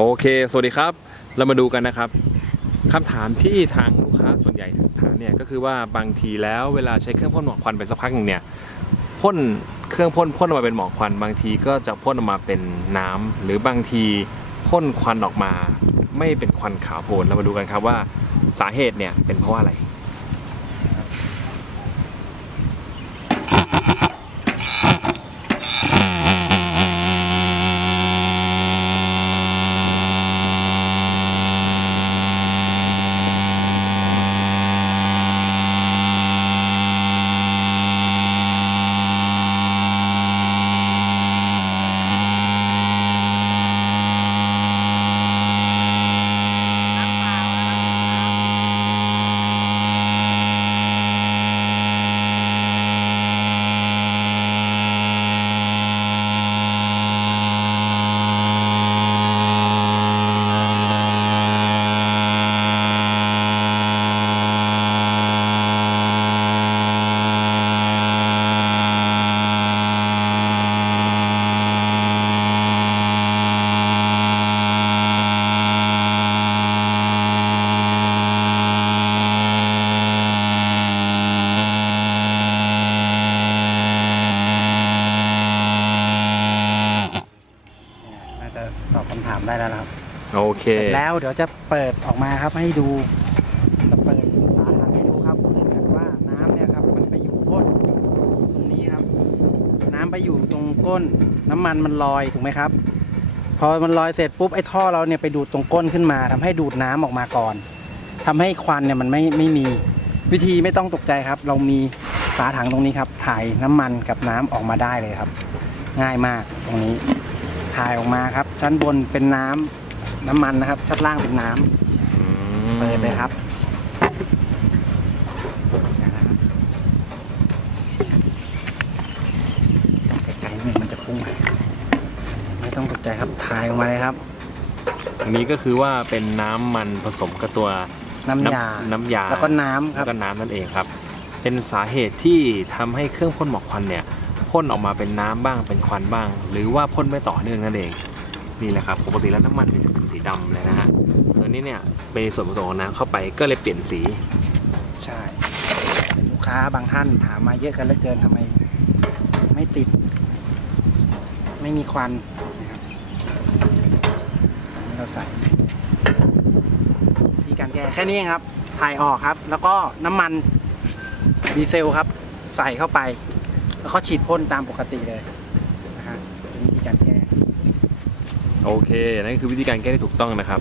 โอเค สวัสดีครับ เรามาดูกันนะครับคำถามที่ทางลูกค้าส่วนใหญ่ถามเนี่ยก็คือว่าบางทีแล้วเวลาใช้เครื่องพ่นหมอกควันไปสักพักหนึ่งเนี่ยพ่นเครื่องพ่นพ่นออกมาเป็นหมอกควัน บางทีก็จะพ่นออกมาเป็นน้ำหรือบางทีพ่นควันออกมา ไม่เป็นควันขาวโพลนเรามาดูกันครับว่าสาเหตุเนี่ยเป็นเพราะอะไร น่าจะตอบคำถามได้แล้วนะครับโอเค เสร็จแล้วเดี๋ยวจะเปิดออกมาครับให้ดู จะเปิดฝาถังให้ดูครับเนื่องจากว่าน้ำเนี่ยครับมันไปอยู่ก้นตรงนี้ครับ น้ำไปอยู่ตรงก้น น้ำมันมันลอยถูกไหมครับ พอมันลอยเสร็จปุ๊บไอ้ท่อเราเนี่ยไปดูดตรงก้นขึ้นมาทำให้ดูดน้ำออกมาก่อนทำให้ควันเนี่ยมันไม่ไม่มี วิธีไม่ต้องตกใจครับ เรามีฝาถังตรงนี้ครับถ่ายน้ำมันกับน้ำออกมาได้เลยครับ ง่ายมากตรงนี้ ถ่ายออกมาครับ ชั้นบนเป็นน้ำน้ำมันนะครับ ชั้นล่างเป็นน้ำเปิดเลยครับเดี๋ยวนะครับไกลๆนี่มันจะพุ่งมาไม่ต้องตกใจครับถ่ายออกมาเลยครับ อันนี้ก็คือว่าเป็นน้ำมันผสมกับตัวน้ำยา น้ำยาแล้วก็น้ำคแล้รับวก็น้ำนั่นเองครับ เป็นสาเหตุที่ทำให้เครื่องพ่นหมอกควันเนี่ย พ่นออกมาเป็นน้ำบ้างเป็นควันบ้าง หรือว่าพ่นไม่ต่อเนื่องนั่นเองนี่แหละครับปกติแล้วน้ำมันเนี่ยจะเป็นสีดำเลยนะฮะตัวนี้เนี่ยเป็นส่วนผสมของน้ำเข้าไปก็เลยเปลี่ยนสีใช่ลูกค้าบางท่านถามมาเยอะกันเหลือเกินทำไม ไม่ติด ไม่มีควันนะครับเราใส่ที่การแก้แค่นี้ครับถ่ายออกครับ แล้วก็น้ำมันดีเซลครับ ใส่เข้าไป แล้วก็ฉีดพ่นตามปกติเลยนะฮะเป็นวิธีการแก้ โอเค นั่นคือวิธีการแก้ที่ถูกต้องนะครับ